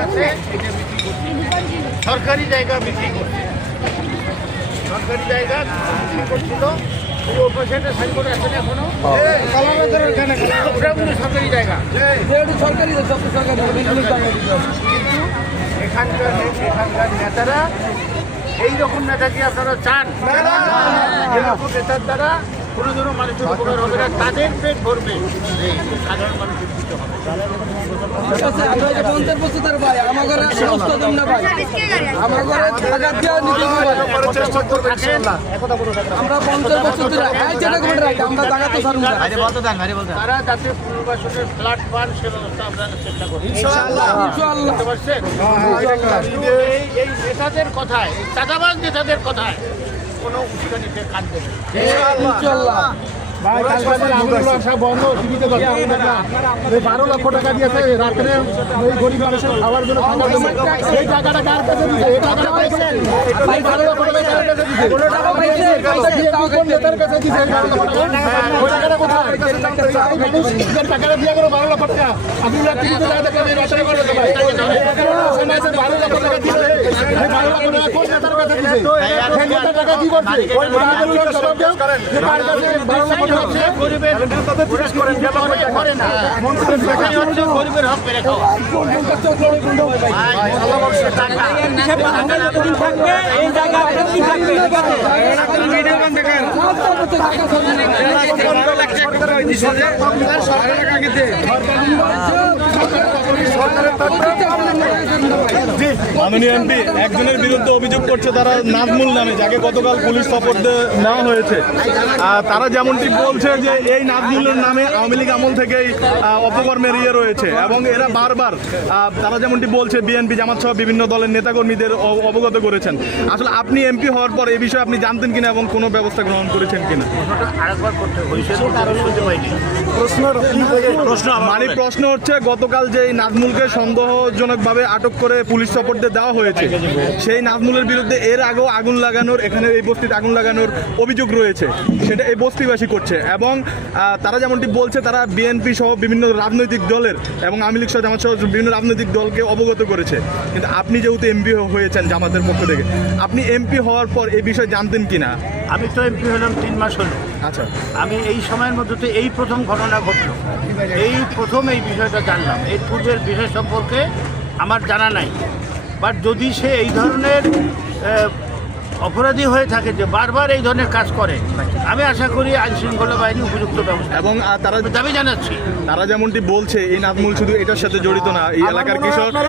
কাছে এটা বিক্রি করছে, সরকারি জায়গা বিক্রি করছে, সরকারি জায়গা বিক্রি করছিল। ওর পাশে একটা সাইনবোর্ড আছে না এখনো, ওটাও কিন্তু সরকারি জায়গা। কিন্তু এখানকার নেতারা এইরকম নেতা কি আপনারা চান? এরকম নেতার দ্বারা কোনো ধরনের মানুষের উপকার হবে না, তাদের পেট ভরবে, সাধারণ মানুষের দিতে হবে। তারা যাতে পুনর্বাসনের ফ্ল্যাট পান সে ব্যবস্থা আমরা চেষ্টা করি। বুঝতে পারছেন? এই নেতাদের কথায়, এই চাঁদাবাজ নেতাদের কথায় কোনো উস্কানিতে কান দেবে না। 12 লক্ষ টাকা দিয়েছে রাত্রে ওই গরিব মানুষের খাওয়ার জন্য, থাকার জন্য। সেই টাকাটা কার কাছে দিয়েছে? এই টাকাটা পাইছেন? এই 12 লক্ষ টাকা কার কাছে দিয়েছে? কোন নেতার কাছে দিয়েছে? ওই টাকাটা কোথায়? এই মানুষদের টাকাটা দিয়ে গেল 12 লক্ষ টাকা। আপনি টিভিতে দেখা দেখেন, এই রাত্রে করে দেবে। সমাজের 12 লক্ষ টাকা দিয়েছে। এই 12 লক্ষ টাকা কোন নেতার কাছে দিয়েছে? সেই নেতার টাকা কি করছে? ওই বাঙালির জবাব দেন যে কার কাছে 12 লক্ষ টাকা দিয়েছে? গরিবের করে না, গরিবের হক পেরে খাওয়া। মাননীয় এমপি একজনের বিরুদ্ধে অভিযোগ করছে তারা নাজমুল নামে, যাকে গতকাল পুলিশ সাপোর্টে নেওয়া হয়েছে। তারা যেমনটি বলছে যে এই নাজমুলের নামে আওয়ামী লীগ আমল থেকেই অপকর্মের ইয়ে রয়েছে, এবং এরা বারবার তারা যেমনটি বলছে বিএনপি জামাত সহ বিভিন্ন দলের নেতাকর্মীদের অবগত করেছেন। আসলে আপনি এমপি হওয়ার পর এই বিষয়ে আপনি জানতেন কিনা এবং কোনো ব্যবস্থা গ্রহণ করেছেন কিনা? প্রশ্ন হচ্ছে গতকাল যে এই নাজমুলকে সন্দেহজনকভাবে আটক করে পুলিশ সাপোর্টে দেওয়া হয়েছে, সেই নাজমুলের বিরুদ্ধে এর আগেও আগুন লাগানোর, এখানে এই বস্তিতে আগুন লাগানোর অভিযোগ রয়েছে, সেটা এই বস্তিবাসী করছে। এবং তারা যেমনটি বলছে তারা বিএনপি সহ বিভিন্ন রাজনৈতিক দলের এবং আওয়ামী লীগ সহ জামাত সহ বিভিন্ন রাজনৈতিক দলকে অবগত করেছে। কিন্তু আপনি যেহেতু এমপি হয়েছেন জামাতের পক্ষ থেকে, আপনি এমপি হওয়ার পর এই বিষয়ে জানতেন কিনা? আমি তো এমপি হলাম 3 মাস হলো। আচ্ছা, আমি এই সময়ের মধ্যে তো এই প্রথম ঘটনা ঘটলো, এই প্রথম এই বিষয়টা জানলাম। এই পূর্বের বিষয় সম্পর্কে আমার জানা নাই। বাট যদি সে এই ধরনের অপরাধী হয়ে থাকে, যে বারবার এই ধরনের কাজ করে, আমি আশা করি আইন শৃঙ্খলা বাহিনী উপযুক্ত ব্যবস্থা। এবং তারা দাবি জানাচ্ছি, তারা যেমনটি বলছে এই নাজমুল শুধু এটার সাথে জড়িত না, এই এলাকার কিশোর